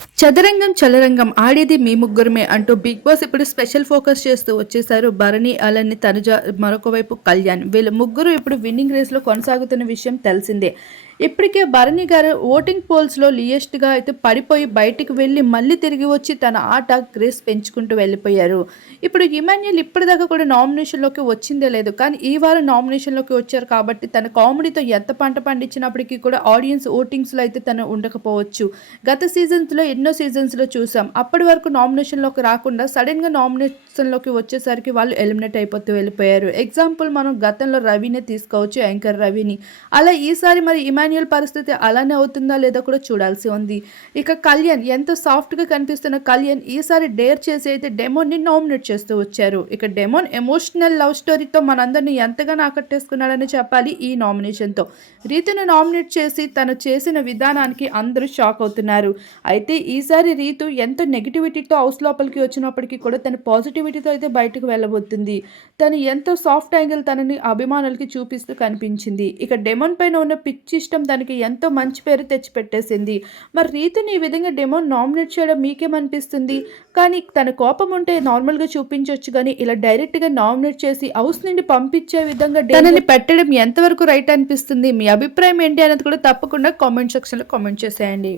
చదరంగం చలరంగం ఆడేది మీ ముగ్గురమే అంటూ బిగ్ బాస్ ఇప్పుడు స్పెషల్ ఫోకస్ చేస్తూ వచ్చేసారు భరణి అలాని తనుజ మరొక వైపు కళ్యాణ్. వీళ్ళ ముగ్గురు ఇప్పుడు విన్నింగ్ రేస్లో కొనసాగుతున్న విషయం తెలిసిందే. ఇప్పటికే భరణి గారు ఓటింగ్ పోల్స్లో లియెస్ట్గా అయితే పడిపోయి బయటికి వెళ్ళి మళ్ళీ తిరిగి వచ్చి తన ఆట గ్రేస్ పెంచుకుంటూ వెళ్ళిపోయారు. ఇప్పుడు ఇమాన్యుల్ ఇప్పటిదాకా కూడా నామినేషన్లోకి వచ్చిందే లేదు. కానీ ఈ వారం నామినేషన్లోకి వచ్చారు కాబట్టి తన కామెడీతో ఎంత పంట పండించినప్పటికీ కూడా ఆడియన్స్ ఓటింగ్స్లో అయితే తను ఉండకపోవచ్చు. గత సీజన్స్లో ఎన్నో సీజన్స్లో చూసాం. అప్పటి వరకు నామినేషన్లోకి రాకుండా సడన్గా నామినేషన్లోకి వచ్చేసరికి వాళ్ళు ఎలిమినేట్ అయిపోతూ వెళ్ళిపోయారు. ఎగ్జాంపుల్ మనం గతంలో రవినే తీసుకోవచ్చు యాంకర్ రవిని. అలా ఈసారి మరి ఇమాన్యుయల్ పరిస్థితి అలానే అవుతుందా లేదా కూడా చూడాల్సి ఉంది. ఇక కళ్యాణ్ ఎంతో సాఫ్ట్గా కనిపిస్తున్న కళ్యాణ్ ఈసారి డేర్ చేసి అయితే డెమోన్ని నామినేట్ చేస్తూ వచ్చారు. ఇక డెమోన్ ఎమోషనల్ లవ్ స్టోరీతో మనందరినీ ఎంతగానో ఆకట్టేసుకున్నాడని చెప్పాలి ఈ నామినేషన్తో. రీతును నామినేట్ చేసి తను చేసిన విధానానికి అందరూ షాక్ అవుతున్నారు. అయితే ఈసారి రీతు ఎంత నెగిటివిటీతో హౌస్ లోపలికి వచ్చినప్పటికీ కూడా తన పాజిటివిటీతో అయితే బయటకు వెళ్ళబోతుంది. తను ఎంతో సాఫ్ట్ యాంగిల్ తనని అభిమానులకి చూపిస్తూ కనిపించింది. ఇక డెమోన్ పైన ఉన్న పిచ్చి ఇష్టం దానికి ఎంతో మంచి పేరు తెచ్చిపెట్టేసింది. మరి రీతిని ఈ విధంగా డెమో నామినేట్ చేయడం మీకేమనిపిస్తుంది? కానీ తన కోపం ఉంటే నార్మల్గా చూపించవచ్చు కానీ ఇలా డైరెక్ట్గా నామినేట్ చేసి హౌస్ నుండి పంపించే విధంగా తనని పెట్టడం ఎంతవరకు రైట్ అనిపిస్తుంది? మీ అభిప్రాయం ఏంటి అనేది కూడా తప్పకుండా కామెంట్ సెక్షన్లో కామెంట్ చేసేయండి.